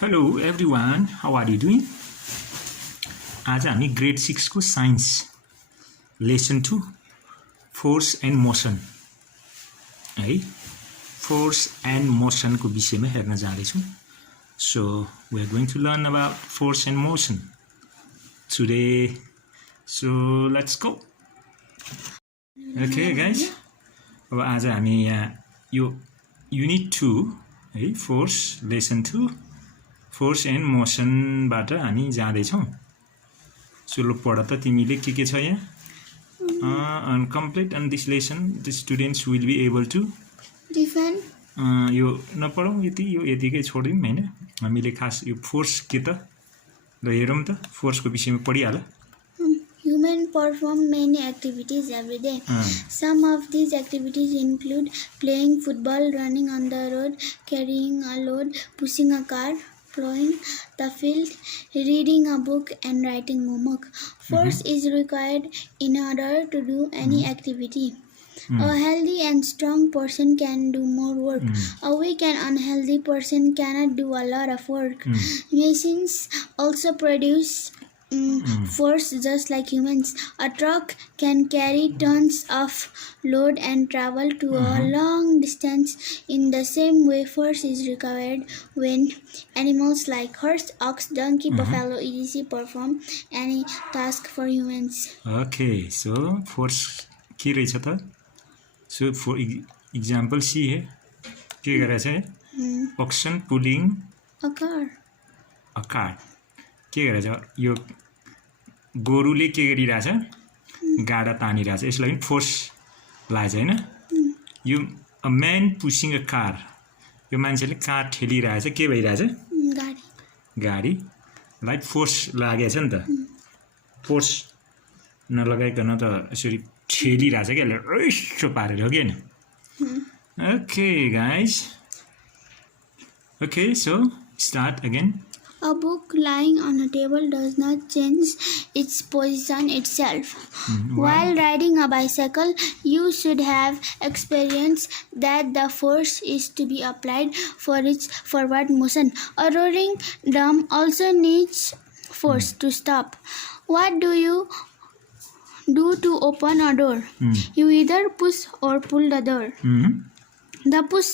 Hello everyone, how are you doing? आज हामी grade 6 को signs lesson 2 force end motion है फोर्स एन्ड मोसन को विषयमा हेर्न जाँदैछौँ. So we are going to learn about force and motion today. So let's go. Okay guys. अब आज हामी यहाँ यो युनिट 2 है फोर्स लेसन 2 फोर्स एन्ड मोसनबाट हामी जाँदैछौँ. सो ल पढ त तिमीले के छ यहाँ. On complete and this lesson the students will be able to define. यो नपढौँ यो यतिकै छोडिदिउँ हैन. हामीले खास यो फोर्स के त ल हेरौँ त फोर्सको विषयमा पढिहाल. Humans perform many activities every day. Some of these activities include playing football, running on the road, carrying a load, pushing a car, plowing the field, reading a book, and writing homework. Force is required in order to do any activity. A healthy and strong person can do more work. A weak and unhealthy person cannot do a lot of work. Machines also produce force just like humans. A truck can carry tons of load and travel to a long distance. In the same way, force is required when animals like horse, ox, donkey, buffalo, etc. perform any task for humans. Okay, so force के रहेछ त. So for example C है के गरेछ है. Oxen pulling a car. के गरेछ यो गोरुले के गरिरहेछ गाडा तानिरहेछ. यसलाई पनि फोर्स लाग्छ हैन. यो अ म्यान पुसिङ अ कार यो मान्छेले कार ठेलिरहेछ के भइरहेछ गाडीलाई फोर्स लागेछ नि त. फोर्स नलगाइकन त यसरी ठेलिरहेछ क्या यसो पारेर हो कि हैन. Okay guys. Okay so start again. A book lying on a table does not change its position itself. While riding a bicycle, you should have experienced that the force is to be applied for its forward motion. A rolling drum also needs force to stop. What do you do to open a door? You either push or pull the door. The push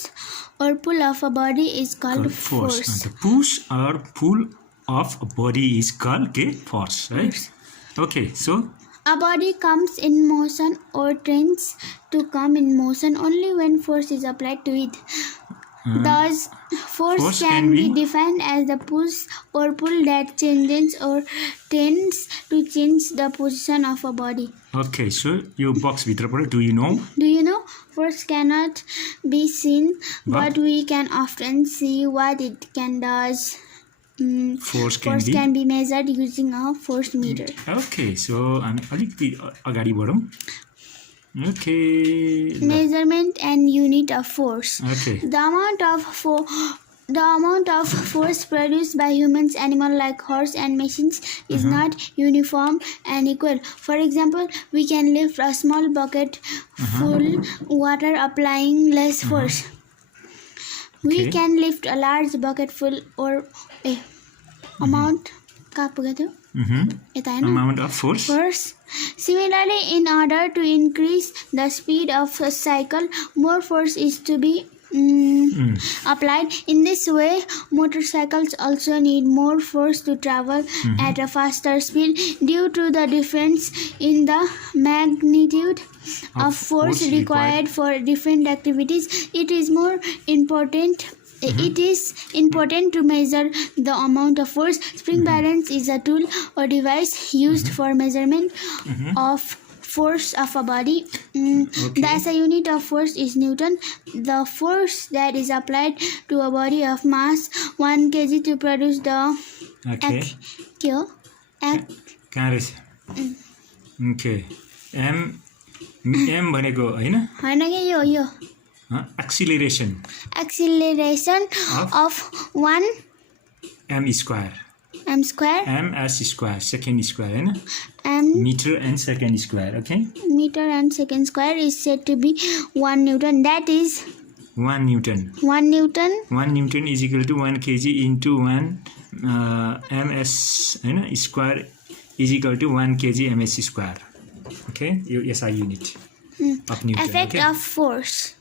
or pull of a body is called force. The push or pull of a body is called force, right? Okay, so a body comes in motion or tends to come in motion only when force is applied to it. Thus, force can be defined as the push or pull that changes or tends to change the position of a body. Okay, so your box भित्रबाट do you know? Force cannot be seen, but we can often see what it can does. Force can be measured using a force meter. Okay, so हामी अलिकति अगाडि बढौँ. Okay. Measurement and unit of force. Okay. The amount of force produced by humans, animals like horse, and machines is not uniform and equal. For example, we can lift a small bucket full water applying less force. We can lift a large bucket full or amount. Amount of force. Similarly, in order to increase the speed of a cycle, more force is to be applied. In this way, motorcycles also need more force to travel at a faster speed. Due to the difference in the magnitude of force required for different activities, it is important to measure the amount of force. Spring balance is a tool or device used for measurement of force of a body. The SI unit of force is Newton. The force that is applied to a body of mass 1 kg to produce the M भनेको हैन के यो acceleration of 1 m square ms square second square Hahn meter and second square. Okay, meter and second square is said to be 1 Newton. That is 1 Newton. 1 Newton. 1 Newton is equal to 1 kg into 1 ms square is equal to 1 kg ms square. Okay, SI unit of Newton. Effect Okay. of force.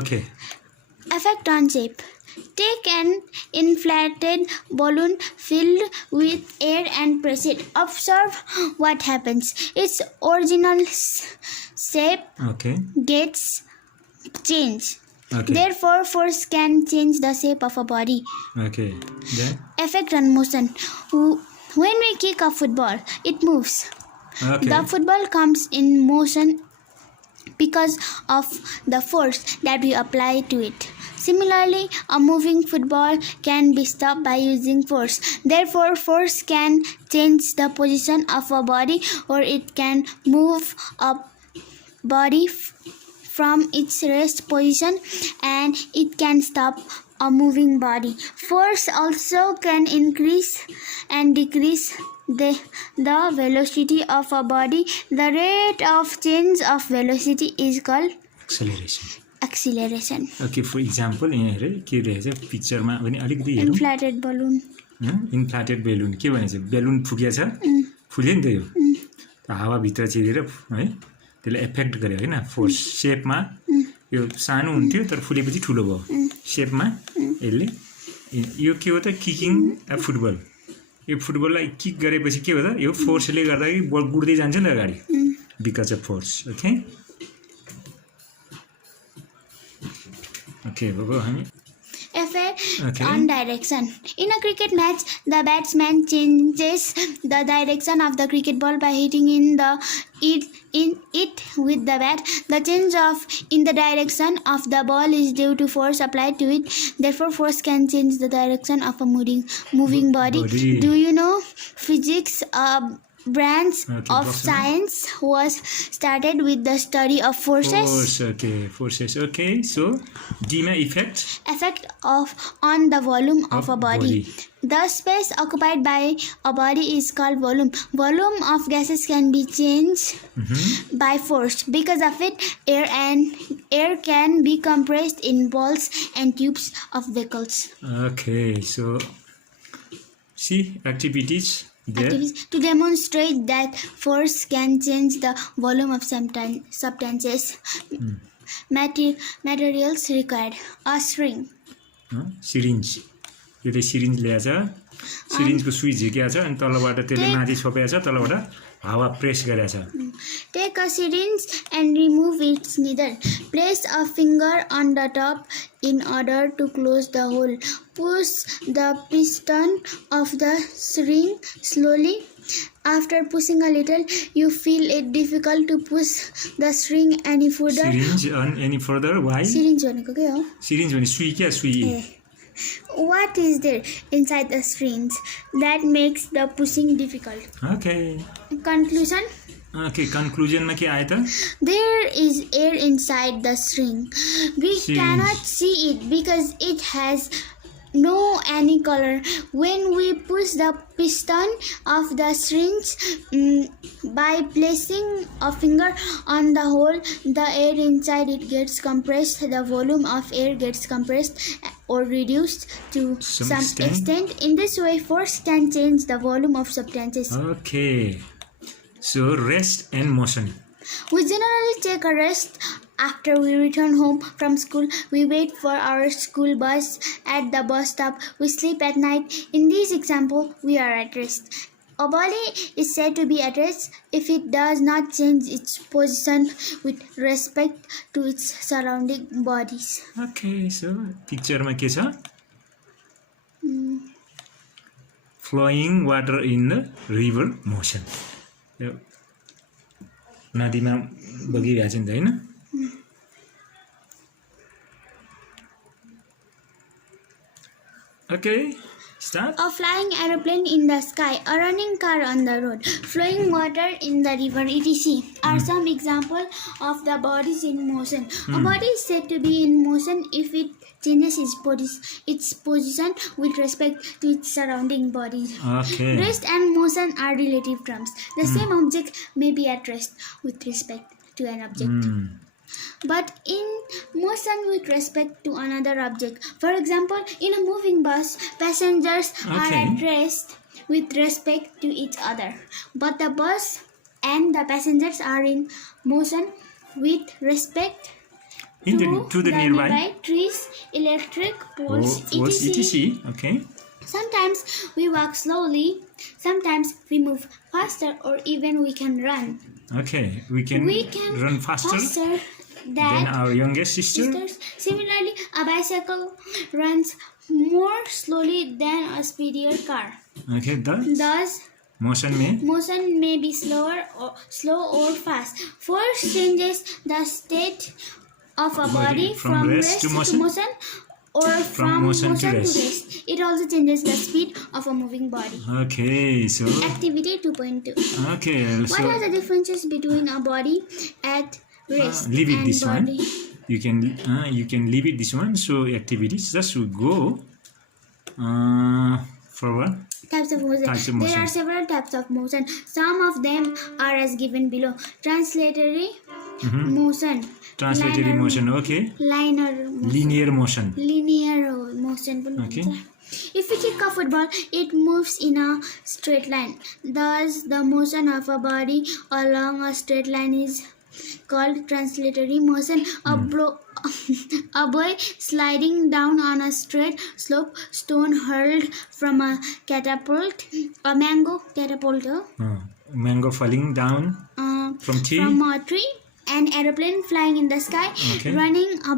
Okay. Effect on shape. Take an inflated balloon filled with air and press it. Observe what happens. Its original shape Okay. gets changed. Okay. Therefore, force can change the shape of a body. Okay. Then. Effect on motion. When we kick a football, it moves. Okay. The football comes in motion because of the force that we apply to it. Similarly, a moving football can be stopped by using force. Therefore, force can change the position of a body, or it can move a body from its rest position, and it can stop a moving body. Force also can increase and decrease the velocity of a body. The rate of change of velocity is called acceleration. Okay, for example, यहाँ हेरे के रहेछ पिक्चरमा पनि अलिकति हेरौँ. Inflated balloon. इन्फ्लाटेड balloon के भनेछ balloon फुकेछ फुल्यो नि त यो हावा भित्र छिरेर है त्यसले इफेक्ट गर्यो हैन फोर्स शेपमा यो सानो हुन्थ्यो तर फुलेपछि ठुलो भयो शेपमा यसले यो के हो त किकिङ अ फुटबल यो फुटबललाई किक गरेपछि के हो त यो फोर्सले गर्दा बल गुड्दै जान्छ नि अगाडि because of force. Okay okay बाबु हामी Effect on direction. In a cricket match, the batsman changes the direction of the cricket ball by hitting it with the bat. The change in the direction of the ball is due to force applied to it. Therefore, force can change the direction of a moving body. Do you know physics? Branch of science was started with the study of forces. Forces. Okay, so Dima effect on the volume of a body. The space occupied by a body is called volume. Volume of gases can be changed by force. Because of it, air can be compressed in balls and tubes of vehicles. Okay, so see activities. To demonstrate that force can change the volume of substances. Materials required. A syringe. Syringe. यो चाहिँ syringe ल्याएछ सिरिन्जको switch झिकेको छ अनि तलबाट त्यसले माथि छोपेको छ तलबाट हावा press गरेछ. Take a syringe and remove its needle. Place a finger on the top in order to close the hole. Push the piston of the syringe slowly. After pushing a little, you feel it difficult to push the syringe any further. Syringe on any further? Why? Syringe भनेको के हो? Syringe भने सुई क्या सुई. What is there inside the syringe that makes the pushing difficult? Okay. Conclusion. Okay, conclusion में क्या आया था? There is air inside the syringe. We cannot see it because it has no any color. When we push the piston of the syringe by placing a finger on the hole, the air inside it gets compressed. The volume of air gets compressed or reduced to some extent. In this way, force can change the volume of substances. Okay. So rest and motion. We generally take a rest after we return home from school. We wait for our school bus at the bus stop. We sleep at night. In this example, we are at rest. A body is said to be at rest if it does not change its position with respect to its surrounding bodies. Okay, so picture में के छ? Flowing water in the river motion. नदीमा बगिरहेछ नि त हैन? Okay, start. A flying aeroplane in the sky, a running car on the road, flowing water in the river, etc. are some examples of the bodies in motion. A body is said to be in motion if it changes its position with respect to its surrounding bodies. Okay. Rest and motion are relative terms. The same object may be at rest with respect to an object. but in motion with respect to another object. For example, in a moving bus, passengers are Okay. at rest with respect to each other, but the bus and the passengers are in motion with respect To the nearby trees, electric poles, poles, etc. etc. Okay. Sometimes we walk slowly, sometimes we move faster, or even we can run. Okay. We can run faster than than our youngest sister. sisters. Similarly, a bicycle runs more slowly than a speedier car. Okay. Thus, Motion motion may be slow or fast. Force changes the state of a body from rest to motion, or from motion to rest. It also changes the speed of a moving body. Okay. So. Activity 2.2. Okay. What So. are the differences between a body at rest Leave it and this one. body? You can leave it this one. So activities. Just we go. For what? Types of motion. Types of There motion. are several types of motion. Some of them are as given below. Translatory motion. Translatory Linear- motion. Okay. Linear motion. Linear motion. Linear motion. Okay. If we kick a football, it moves in a straight line. Thus, the motion of a body along a straight line is called translatory motion. A boy sliding down on a straight slope, stone hurled from a catapult, a mango catapulter, Mango falling down from tree. an aeroplane flying in the sky, Okay. running a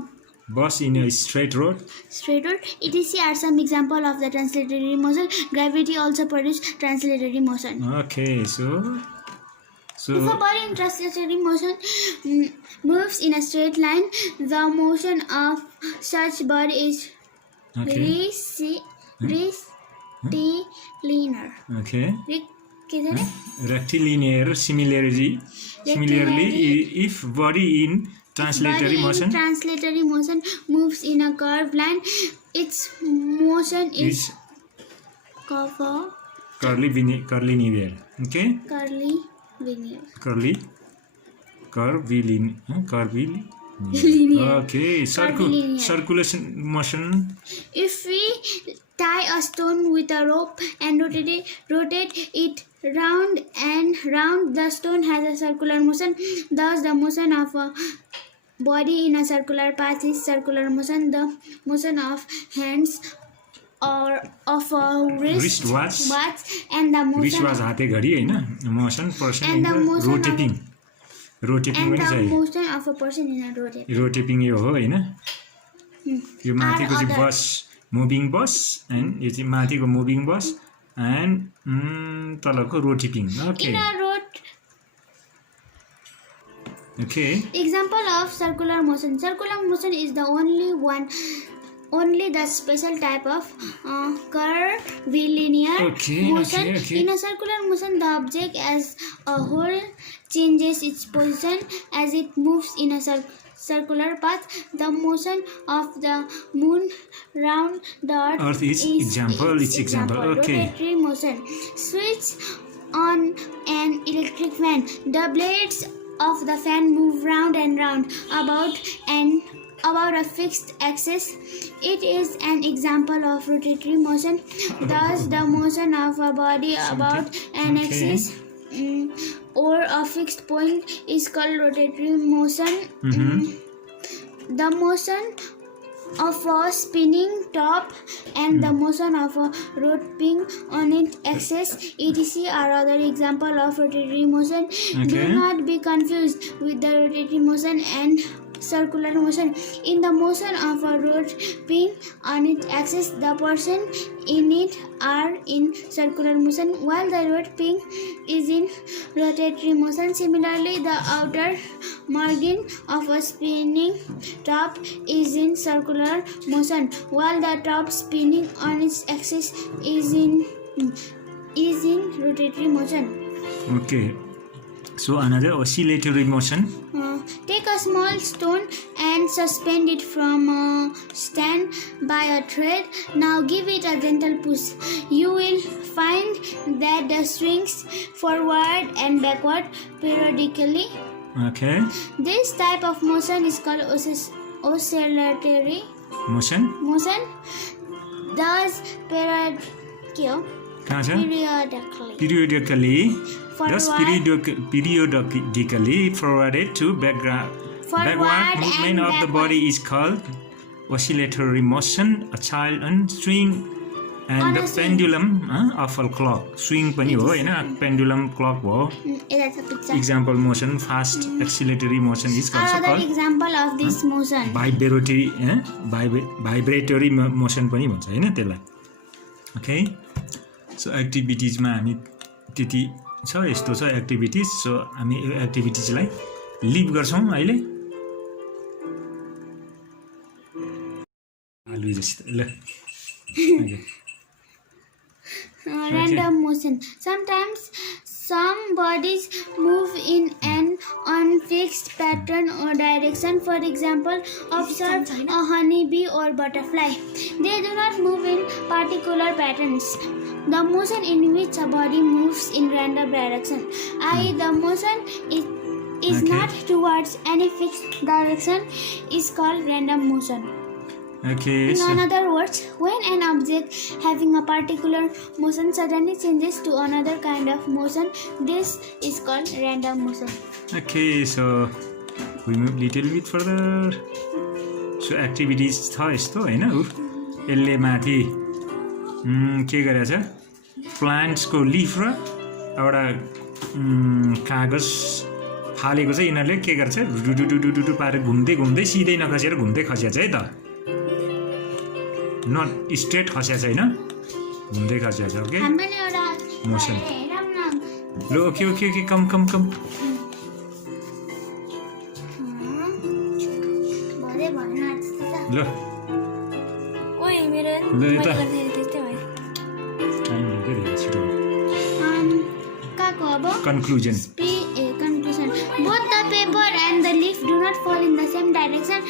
Bus in a straight road. straight road, etc. are some example of the translatory motion. Gravity also produces translatory motion. Okay. So. If a body in translatory motion moves in a straight line, the motion of such body is Okay. rectilinear. Okay. Rectilinear. Rectilinear. Similarly, if body in translatory motion Translatory motion moves in a curved line, its motion is is curvilinear. Okay. Curvilinear. Okay. Curvilinear. Circulation motion. If we tie a stone with a rope and rotate it round and round, the stone has a circular motion. Thus, the motion of a body in a circular path is circular motion. The motion of hands or of a Wristwatch. and the motion Wristwatch हाते घडी हैन. Motion person And in the the motion of- rotating. Rotating and पनि the छ. motion of a person in a rotate. रोटेपिङ यो हो हैन. यो माथिको चाहिँ other- बस moving बस end यो चाहिँ माथिको मुभिङ बस एन्ड तलको रोटेपिङ. Okay. In a road. Okay. Example of circular motion. Circular motion is the only the special type of curvilinear Okay, motion. okay. In a circular motion, the object as a whole changes its position as it moves in a circular path. The motion of the moon round the Earth is example. It's example. Okay. Rotatory motion. Switch on an electric fan. The blades of the fan move round and round about a fixed axis. It is an example of rotatory motion. Thus, the motion of a body about an Okay. axis or a fixed point is called rotatory motion. The motion of a spinning top and the motion of a rotating on its axis, etc. are other example of rotatory motion. Do Okay. not be confused with the rotatory motion and circular motion. In the motion of a rotating on its axis, the person in it are in circular motion while the rotating is in rotatory motion. Similarly, the outer margin of a spinning top is in circular motion while the top spinning on its axis is in rotatory motion. Okay. So another oscillatory motion. Take a small stone and suspend it from a stand by a thread. Now give it a gentle push. You will find that the swings forward and backward periodically Okay. This type of motion is called oscillatory Motion. motion. Thus, कहाँ छ? periodically Periodically. Thus forward, periodically forwarded to backward movement of the body is called oscillatory motion. A child on swing and the pendulum of a clock. Swing पनि हो हैन, pendulum clock हो. that's a picture. Example motion, fast acceleratory motion is also Another called example of this motion. vibratory motion पनि भन्छ हैन त्यसलाई. Okay, सो एक्टिभिटिजमा हामी त्यति छ, यस्तो छ एक्टिभिटिज. सो हामी यो एक्टिभिटिजलाई लिभ गर्छौँ अहिले. आलु जस्तो ल. Random motion. Sometimes some bodies move in an unfixed pattern or direction. For example, observe a honeybee or butterfly. They do not move in particular patterns. The motion in which a body moves in random direction, i.e. the motion is not towards any fixed direction, is called random motion. Okay, In other words, when an object having a particular motion suddenly changes to another kind of motion, this is called random motion. Okay, so we move little bit further. So activities छ यस्तो हैन. यसले माथि के गरेछ, प्लान्ट्सको लिफ र एउटा कागज फालेको चाहिँ यिनीहरूले के गर्छ, डुडुडुडुडु पारेर घुम्दै घुम्दै सिधै नखसेर घुम्दै खसेछ है त. नट स्ट्रेट खसेको छैन, घुम्दै खसेको छ. Okay, motion. ल ओके ओके ओके, कम कम कम. ल ल यता टाइम लाग्यो धेरै छिटो. Conclusion. Conclusion. Both the paper and the leaf do not fall in the same direction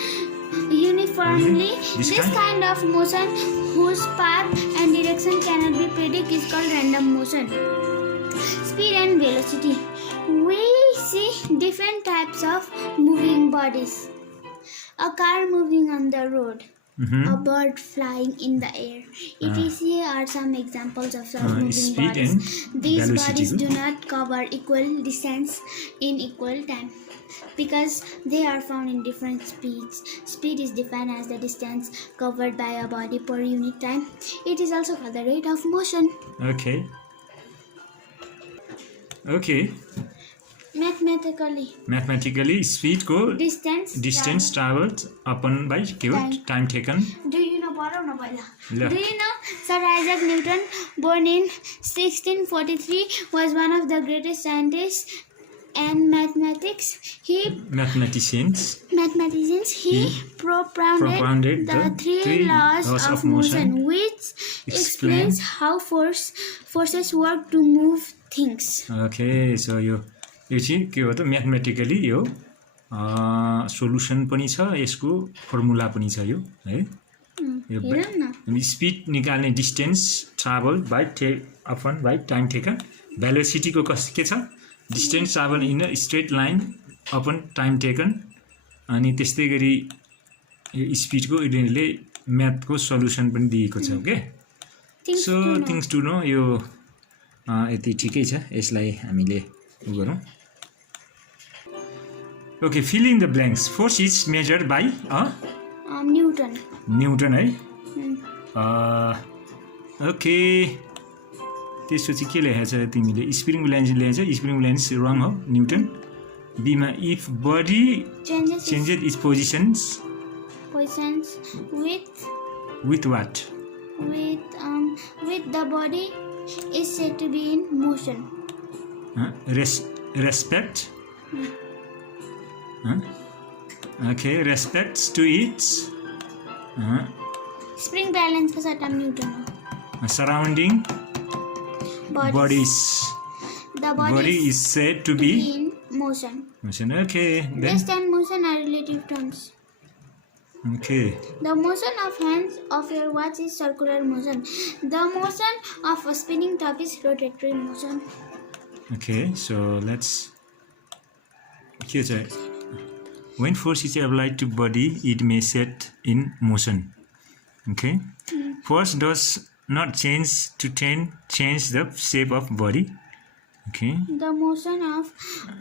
uniformly. This kind of motion, whose path and direction cannot be predicted, is called random motion. Speed and velocity. We see different types of moving bodies. A car moving on the road. A bird flying in the air. etc. are some examples of such moving speed bodies. and These velocity bodies too. do not cover equal distance in equal time because they are found in different speeds. Speed is defined as the distance covered by a body per unit time. It is also called the rate of motion. Okay. Okay. Mathematically, speed को distance traveled upon by time taken. Do you know Do you know Sir Isaac Newton, born in 1643, was one of the greatest scientists and mathematicians. He propounded the three laws of motion, which explains how forces work to move things. Okay, so यो चाहिँ के हो त, mathematically यो solution पनि छ, यसको formula पनि छ यो है. यो स्पिड निकाल्ने distance travel by time taken. Velocity को के छ, distance travel in a straight line upon time taken. अनि त्यस्तै गरी यो स्पिडको यिनीहरूले म्याथको सल्युसन पनि दिएको छ. Okay, so things to know. यो यति ठिकै छ, यसलाई हामीले उ गरौँ. Okay, fill in the blanks. Force is measured by Newton है. ओके, त्यसपछि के लेखेको छ तिमीले, स्प्रिङ ब्यालेन्स लेखेको छ. स्प्रिङ ब्यालेन्स रङ हो, न्युटन. बीमा if body changes its positions with what? With the body is said to be in motion. Respect. Okay, respects to its spring balance का टर्म न्यूटन हो. Surrounding bodies. The body is said to be in motion. Okay, then rest and motion are relative terms. Okay. The motion of hands of your watch is circular motion. The motion of a spinning top is rotatory motion. Okay, so let's के छ when force is applied to body it may set in motion. Okay, force does not change to change the shape of body. Okay, The motion of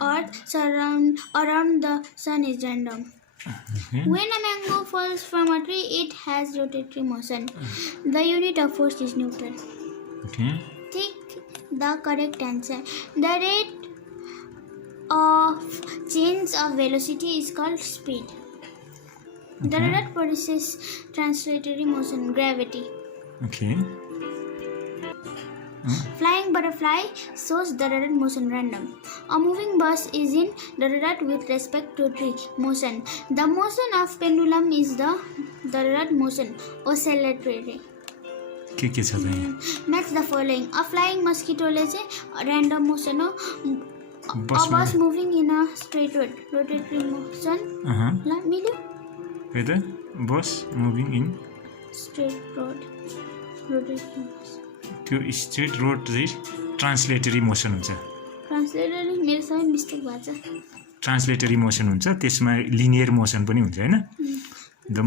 Earth around the sun is random. okay. When a mango falls from a tree, it has rotatory motion. The unit of force is Newton. Okay, Take the correct answer. The rate of change of velocity is called speed. The Okay. rate produces translatory motion, gravity. okay. Flying butterfly shows the rate motion random. A moving bus is in the rate with respect to tree motion. The motion of pendulum is the rate motion, oscillatory. के छ त यहाँ Match the following. A flying mosquito is a random motion. A बसमा bus moving in a straight road, rotatory motion. La, मिल्यो? है त बस moving इन Straight road, rotatory motion. त्यो स्ट्रेट रोड चाहिँ ट्रान्सलेटरी मोसन हुन्छ Translatory मेरो सबै मिस्टेक भएको छ. ट्रान्सलेटरी मोसन हुन्छ त्यसमा लिनियर मोसन पनि हुन्छ हैन the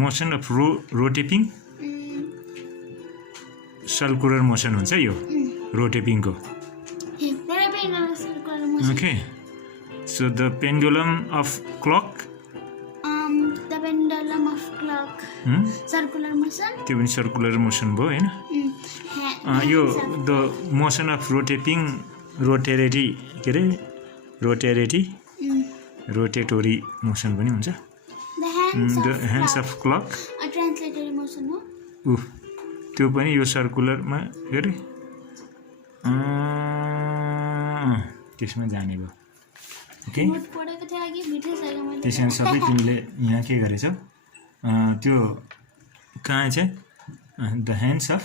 motion of rotating circular motion हुन्छ यो रोटेटिङको okay so the pendulum of clock The pendulum of clock, circular motion. त्यो पनि सर्कुलर मोसन भयो हैन यो the motion of rotating rotatory के अरे रोटेटोरी मोसन पनि हुन्छ The the hands of clock a translatory motion हो. त्यो पनि यो सर्कुलरमा के अरे त्यसमा जाने भयो ओके नोट पढेको थिएँ अघि बिर्सिसकेँ मैले. त्यसमा सबै तिमीले यहाँ के गरेछौ त्यो कहाँ चाहिँ the hands of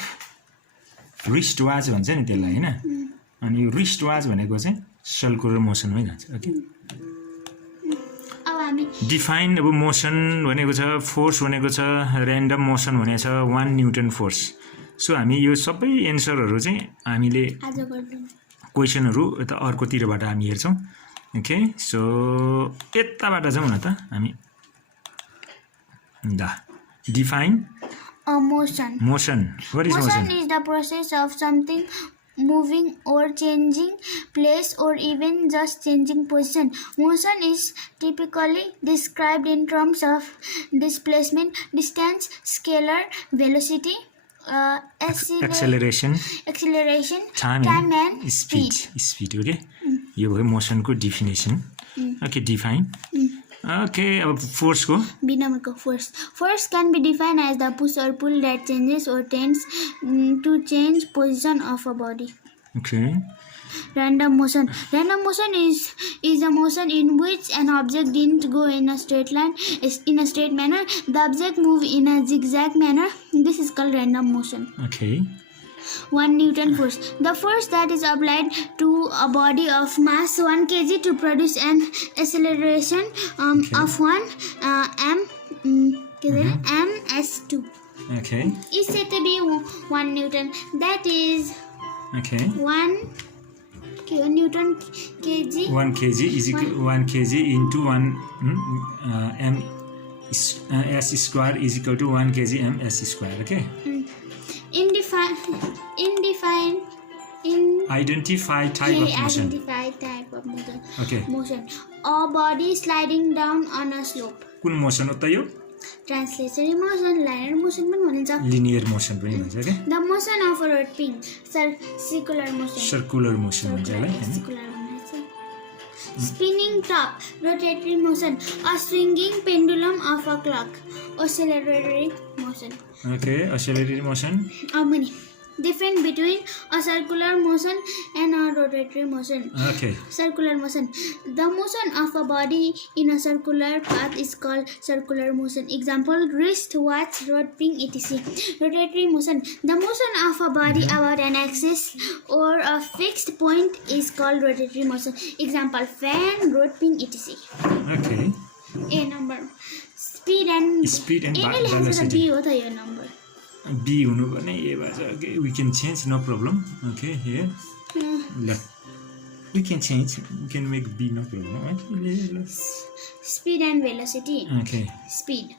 wrist watch भन्छ नि त्यसलाई हैन अनि यो रिस्ट वाच भनेको चाहिँ सर्कुलर मोसनमै जान्छ ओके अब हामी डिफाइन अब मोसन भनेको छ फोर्स भनेको छ ऱ्यान्डम मोसन भनेको छ 1 न्युटन फोर्स सो हामी यो सबै एन्सरहरू चाहिँ हामीले आज गर्छौँ. क्वेसनहरू यता अर्कोतिरबाट हामी हेर्छौँ ओके सो यताबाट जाउँ न त हामी the define A motion. Motion what is Motion motion is the process of something moving or changing place or even just changing position. Motion is typically described in terms of displacement, distance, scalar velocity, acceleration acceleration, time time and and speed speed. Speed okay यो भयो मोसनको definition okay define okay अब फोर्सको B number go first. Force can be defined as the push or pull that changes or tends to change position of a body. Okay Random motion. Random motion is a motion in which an object didn't go in a straight line, in a straight manner. The object move in a zigzag manner. This is called random motion. Okay 1 Newton force. The force that is applied to a body of mass 1 kg to produce an acceleration of 1 ms2 okay is said to be 1 Newton. That is okay 1 Newton kg. 1 kg is equal 1 kg into 1 m s square is equal to 1 kg m s square okay identify type of motion Identify type of motion. okay Motion. A body sliding down on a slope. कुन motion हो त यो Translatory motion, linear motion पनि भनिन्छ. Linear motion पनि भन्छ के The motion of a rotating circular motion. Circular motion भन्छ यसलाई हैन Circular भनिन्छ. Spinning top, rotatory motion. A swinging pendulum of a clock, oscillatory motion. Okay acceleratory motion How many? Difference between a circular motion and a rotatory motion. Okay Circular motion. The motion of a body in a circular path is called circular motion. Example: wrist, watch, rod, pin, etc. Rotatory motion. The motion of a body about an axis or a fixed point is called rotatory motion. Example: fan, rod, pin, etc. Okay A number. Speed and velocity B हो त यो number. B हुनु भने ए भन्छ okay we can change no problem okay here ल We can change. We can make B no problem. Speed and velocity. Okay. Speed.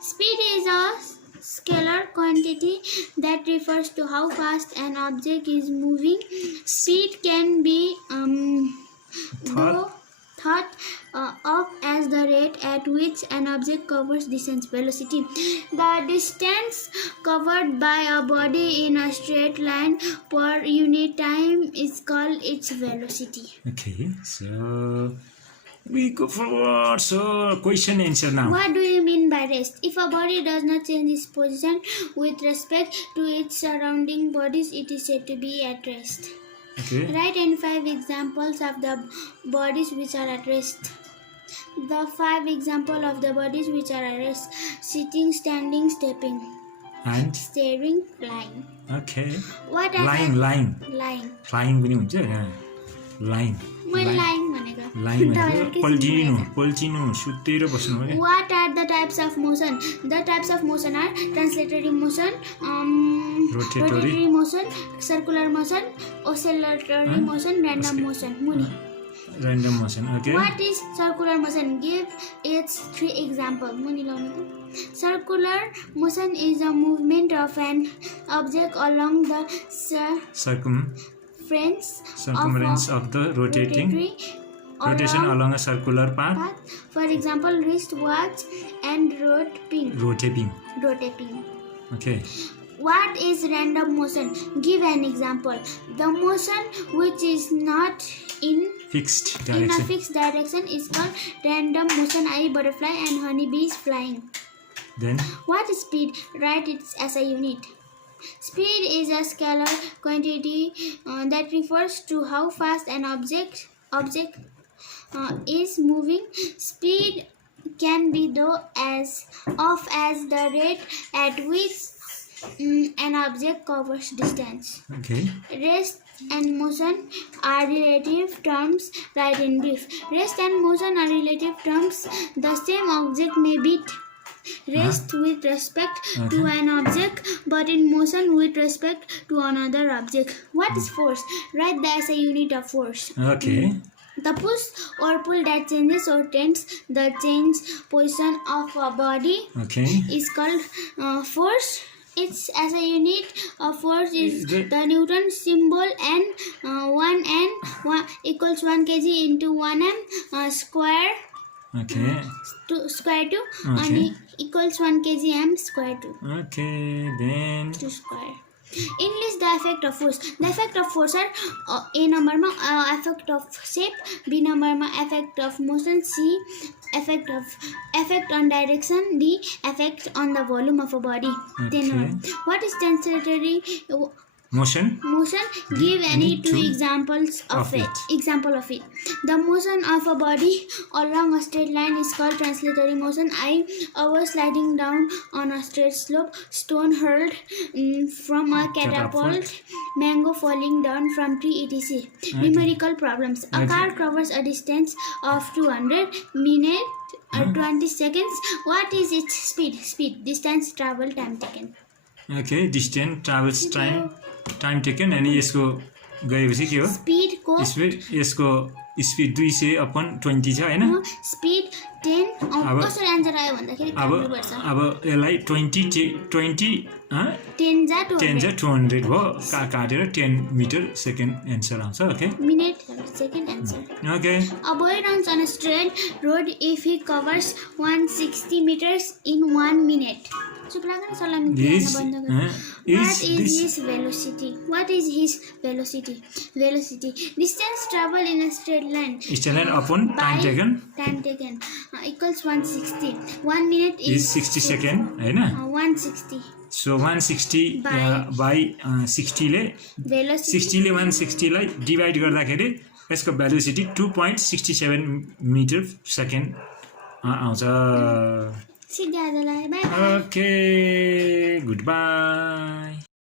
Speed is a scalar quantity that refers to how fast an object is moving. Speed can be thought of as the rate at which an object covers distance. Velocity. The distance covered by a body in a straight line per unit time is called its velocity. Okay. So we go forward. So question answer now. What do you mean by rest? If a body does not change its position with respect to its surrounding bodies, it is said to be at rest. Okay. Write any 5 examples of the bodies which are at rest. The 5 examples of the bodies which are at rest: sitting, standing, stepping, And staring, lying. okay. What are Lying. lying? Flying पनि हुन्छ Lying. मैले lying भनेको. Lying भनेको पल्टिनु सुतेर बस्नु हो के. What are the types of motion? The types of motion are translatory motion, rotatory motion, circular motion, oscillatory motion, random motion. Muni. Random motion. Okay. What is circular motion? Give its 3 examples. Muni launeko. Circular motion is a movement of an object along the circumference of the rotation along a circular path. For example, wristwatch and rotating. Okay. What is random motion? Give an example. The motion which is not in Fixed a direction. fixed direction is called random motion, i.e. butterfly and honeybees flying. Then What is speed? Write it as a unit. Speed is a scalar quantity that refers to how fast an object is moving. Speed can be the rate at which an object covers distance. okay. Rest and motion are relative terms. Write in brief. Rest and motion are relative terms. The same object may be rest with respect to an object, but in motion with respect to another object. What is force? Write that as a unit of force. Okay. The push or pull that changes or tends the change position of a body Okay. is called force. It's as a unit of force is the Newton symbol, and 1 equals 1 kg into 1 m square. Okay. Square 2 Okay. equals 1 kg m square 2. Okay. Then 2 square. Enlist the effect of force. The effect of force are A number ma effect of shape, B number ma effect of motion, C effect on direction, D effect on the volume of a body. Okay. Then what is translatory motion. Give any 2 two examples of it. Example of it. The motion of a body along a straight line is called translatory motion. A was sliding down on a straight slope, stone hurled from a catapult, mango falling down from tree, etc. Numerical problems. A car covers a distance of 200 minutes or 20 seconds. What is its speed? Distance, travel, time taken. Okay. Distance, travels, time taken. अनि यसको गएपछि के हो? Speed को यसको speed 200/20 छ हैन? Speed 10 कसरी answer आयो भन्दाखेरि अब यसलाई 20 10 जा 200 भयो काटेर 10 मिटर सेकेन्ड एन्सर आउँछ. Okay. Minute second answer. Okay. A boy runs on a straight road if he covers 160 meters in 1 minute. चुप लाग्न सलामी बन्द गर्नु. What is his velocity? Velocity. Distance travel in a straight line. Upon time taken. Equals 160. 1 minute is 60 seconds, Hahn? 160. So 160 by 60 ले velocity 60 ले 160 लाई divide गर्दाखेरि यसको velocity 2.67 metre second आउँछ. सिधा आजलाई बाइ. Okay, good by.